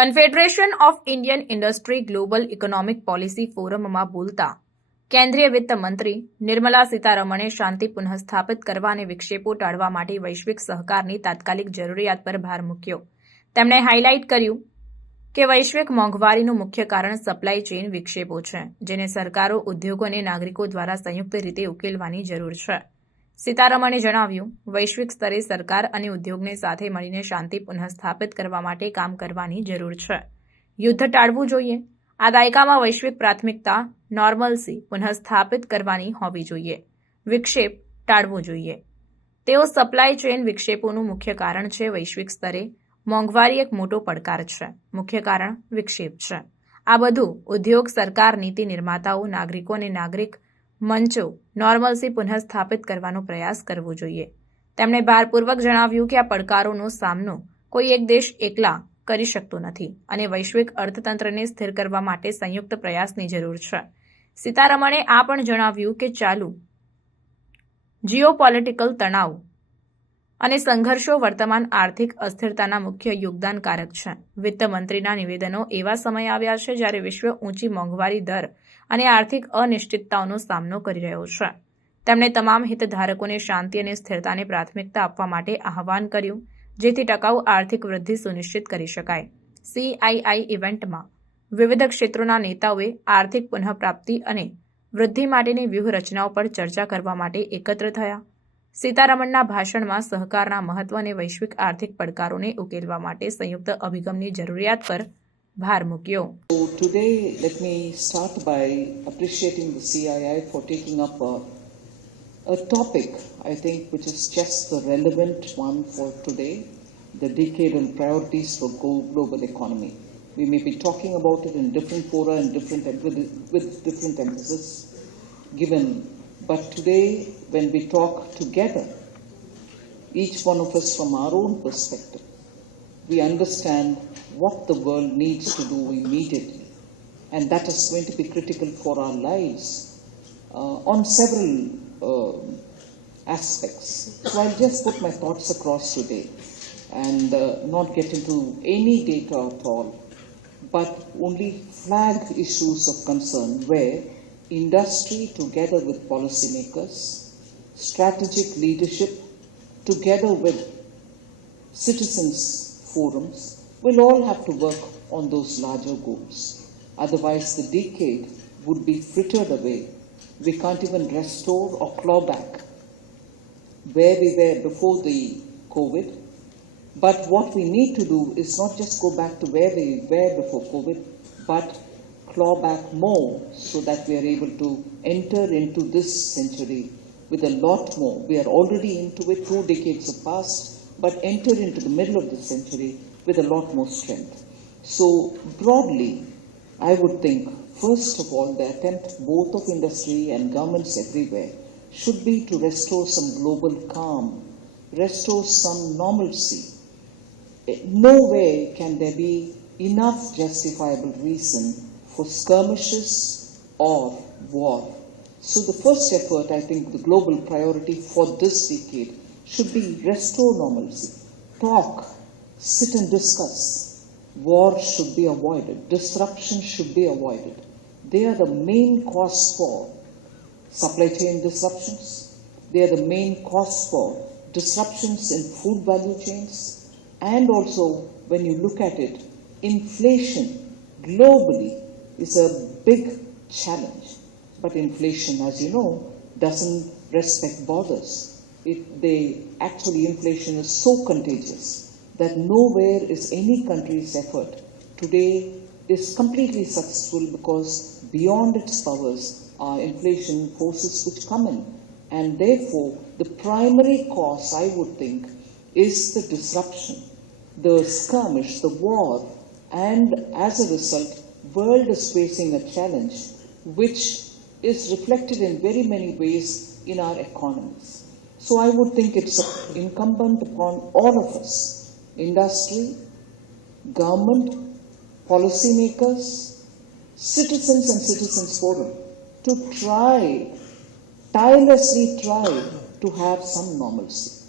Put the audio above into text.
Confederation of Indian industry global economic policy ફોરમમાં બોલતા કેન્દ્રીય વિત્ત મંત્રી નિર્મલા સીતારમણે શાંતિ પુનઃસ્થાપિત કરવા અને વિક્ષેપો ટાળવા માટે વૈશ્વિક સહકારની તાત્કાલિક જરૂરિયાત પર ભાર મૂક્યો. તેમણે હાઇલાઇટ કર્યું કે વૈશ્વિક મોંઘવારીનું મુખ્ય કારણ સપ્લાય ચેઇન વિક્ષેપો છે, જેને સરકારો, ઉદ્યોગો અને નાગરિકો દ્વારા સંયુક્ત રીતે ઉકેલવાની જરૂર છે. સીતારમણે જણાવ્યું, વૈશ્વિક સ્તરે સરકાર અને ઉદ્યોગને સાથે મળીને શાંતિ પુનઃસ્થાપિત કરવા માટે કામ કરવાની જરૂર છે. યુદ્ધ ટાળવું જોઈએ. આ દાયકામાં વૈશ્વિક પ્રાથમિકતા નોર્મલસી પુનઃસ્થાપિત કરવાની હોવી જોઈએ. વિક્ષેપ ટાળવો જોઈએ. તેઓ સપ્લાય ચેઇન વિક્ષેપોનું મુખ્ય કારણ છે. વૈશ્વિક સ્તરે મોંઘવારી એક મોટો પડકાર છે. મુખ્ય કારણ વિક્ષેપ છે. આ બધું ઉદ્યોગ, સરકાર, નીતિ નિર્માતાઓ, નાગરિકો અને નાગરિક મંચો નોર્મલસી પુનઃસ્થાપિત કરવાનો પ્રયાસ કરવો જોઈએ. તેમણે ભારપૂર્વક જણાવ્યું કે આ પડકારોનો સામનો કોઈ એક દેશ એકલા કરી શકતો નથી અને વૈશ્વિક અર્થતંત્રને સ્થિર કરવા માટે સંયુક્ત પ્રયાસની જરૂર છે. સીતારમણે આ પણ જણાવ્યું કે ચાલુ જીઓપોલિટિકલ તણાવ અને સંઘર્ષો વર્તમાન આર્થિક અસ્થિરતાના મુખ્ય યોગદાનકારક છે. વિત્ત મંત્રીના નિવેદનો એવા સમય આવ્યા છે જ્યારે વિશ્વ ઊંચી મોંઘવારી દર અને આર્થિક અનિશ્ચિતતાઓનો સામનો કરી રહ્યો છે. તેમણે તમામ હિતધારકોને શાંતિ અને સ્થિરતાને પ્રાથમિકતા આપવા માટે આહ્વાન કર્યું, જેથી ટકાઉ આર્થિક વૃદ્ધિ સુનિશ્ચિત કરી શકાય. CII ઇવેન્ટમાં વિવિધ ક્ષેત્રોના નેતાઓએ આર્થિક પુનઃપ્રાપ્તિ અને વૃદ્ધિ માટેની વ્યૂહરચનાઓ પર ચર્ચા કરવા માટે એકત્ર થયા. સીતારમણના ભાષણમાં સહકારના મહત્વ અને વૈશ્વિક આર્થિક પડકારોને ઉકેલવા માટે સંયુક્ત અભિગમની જરૂરિયાત પર ભાર મૂક્યો. So today, let me start by appreciating the CII for taking up a topic, I think, which is just the relevant one for today, the decadal priorities for global economy. We may be talking about it in different fora and with different emphasis given, but today, when we talk together, each one of us from our own perspective, we understand what the world needs to do immediately, and that is going to be critical for our lives on several aspects. So I'll just put my thoughts across today and not get into any data at all, but only flag issues of concern where industry together with policymakers, strategic leadership together with citizens forums will all have to work on those larger goals. Otherwise, the decade would be frittered away. We can't even restore or claw back where we were before the COVID. But what we need to do is not just go back to where we were before COVID, but claw back more so that we are able to enter into this century with a lot more. We are already into it, 2 decades have passed, but enter into the middle of the century with a lot more strength. So broadly, I would think, first of all, the attempt both of industry and governments everywhere should be to restore some global calm, restore some normalcy. Nowhere can there be enough justifiable reason for skirmishes or war. So the first effort, I think, the global priority for this decade should be restore normalcy, talk, sit and discuss. War should be avoided. Disruption should be avoided. They are the main cause for supply chain disruptions. They are the main cause for disruptions in food value chains. And also, when you look at it, inflation globally is a big challenge. But inflation, as you know, doesn't respect borders. Inflation is so contagious that nowhere is any country's effort today is completely successful, because beyond its powers are inflation forces which come in. And therefore, the primary cause, I would think, is the disruption, the skirmish, the war, and as a result, world is facing a challenge which is reflected in very many ways in our economies. So I would think it's incumbent upon all of us, industry, government, policymakers, citizens and citizens forum, to try tirelessly tried to have some normalcy.